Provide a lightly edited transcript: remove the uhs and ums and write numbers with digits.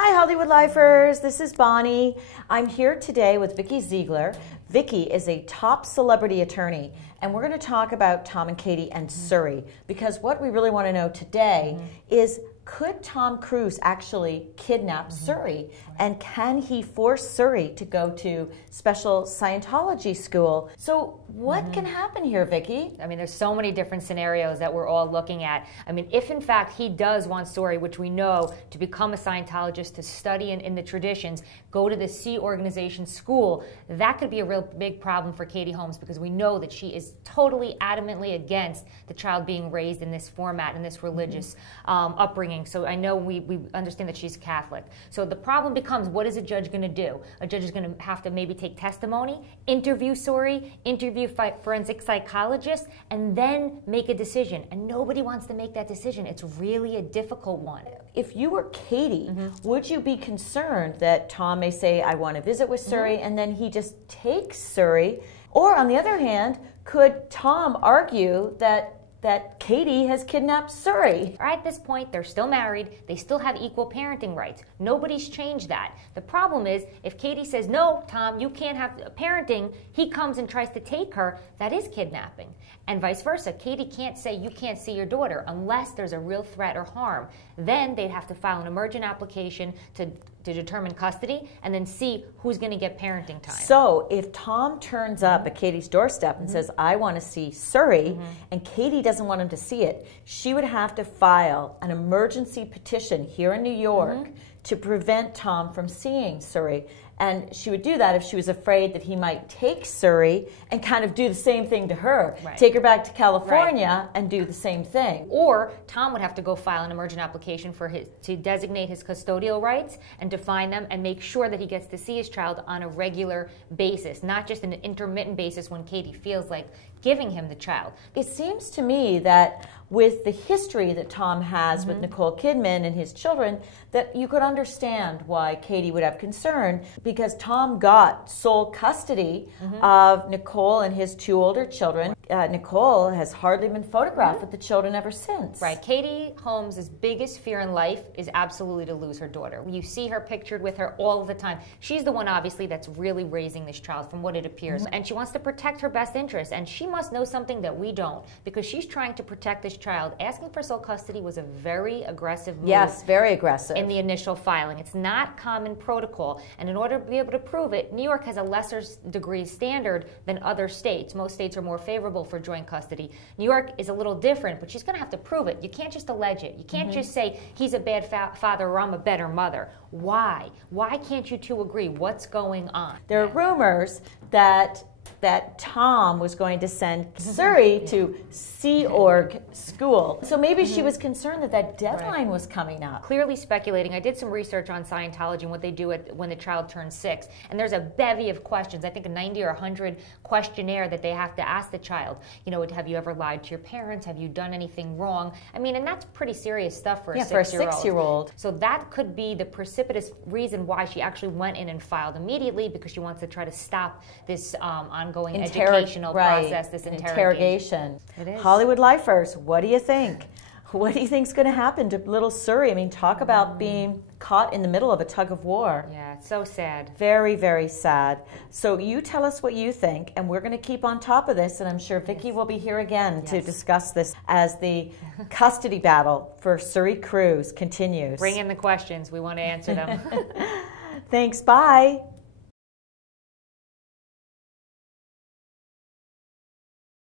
Hi, Hollywood Lifers. This is Bonnie. I'm here today with Vikki Ziegler. Vikki is a top celebrity attorney, and we're going to talk about Tom and Katie and Suri, because what we really want to know today is, could Tom Cruise actually kidnap Suri? And can he force Suri to go to special Scientology school? So what can happen here, Vikki? I mean, there's so many different scenarios that we're all looking at. I mean, if in fact he does want Suri, which we know, to become a Scientologist, to study in the traditions, go to the Sea Organization school, that could be a real big problem for Katie Holmes, because we know that she is totally adamantly against the child being raised in this format, in this religious upbringing. So I know we understand that she's Catholic. So the problem becomes, what is a judge going to do? A judge is going to have to maybe take testimony, interview Suri, interview forensic psychologists, and then make a decision. And nobody wants to make that decision. It's really a difficult one. If you were Katie, would you be concerned that Tom may say, I want to visit with Suri, and then he just takes Suri? Or on the other hand, could Tom argue that Katie has kidnapped Suri? At this point, they're still married. They still have equal parenting rights. Nobody's changed that. The problem is, if Katie says, no, Tom, you can't have parenting, he comes and tries to take her, that is kidnapping. And vice versa. Katie can't say, you can't see your daughter unless there's a real threat or harm. Then they'd have to file an emergent application to determine custody and then see who's going to get parenting time. So if Tom turns up at Katie's doorstep and says, I want to see Suri, and Katie doesn't want him to see it, she would have to file an emergency petition here in New York to prevent Tom from seeing Suri. And she would do that if she was afraid that he might take Suri and kind of do the same thing to her. Take her back to California and do the same thing. Or Tom would have to go file an emergent application to designate his custodial rights and define them and make sure that he gets to see his child on a regular basis, not just an intermittent basis when Katie feels like giving him the child. It seems to me that with the history that Tom has with Nicole Kidman and his children, that you could understand why Katie would have concern, because Tom got sole custody of Nicole and his two older children. Nicole has hardly been photographed with the children ever since. Right. Katie Holmes' biggest fear in life is absolutely to lose her daughter. You see her pictured with her all the time. She's the one, obviously, that's really raising this child, from what it appears. And she wants to protect her best interests, and she must know something that we don't, because she's trying to protect this child. Asking for sole custody was a very aggressive move. Yes, very aggressive. In the initial filing. It's not common protocol, and in order to be able to prove it, New York has a lesser degree standard than other states. Most states are more favorable for joint custody. New York is a little different, but she's going to have to prove it. You can't just allege it. You can't just say, he's a bad father or I'm a better mother. Why? Why can't you two agree? What's going on? There are rumors that Tom was going to send Suri to Sea Org school. So maybe she was concerned that deadline was coming up. Clearly speculating. I did some research on Scientology and what they do when the child turns 6. And there's a bevy of questions, I think a 90 or 100 questionnaire that they have to ask the child. You know, have you ever lied to your parents? Have you done anything wrong? I mean, and that's pretty serious stuff for a 6-year-old. For a 6-year-old. So that could be the precipitous reason why she actually went in and filed immediately, because she wants to try to stop this ongoing educational process, this interrogation. It is. Hollywood Lifers, what do you think? What do you think is going to happen to little Suri? I mean, talk about being caught in the middle of a tug of war. Yeah, it's so sad. Very, very sad. So you tell us what you think, and we're going to keep on top of this, and I'm sure Vikki will be here again to discuss this as the custody battle for Suri Cruise continues. Bring in the questions. We want to answer them. Thanks. Bye.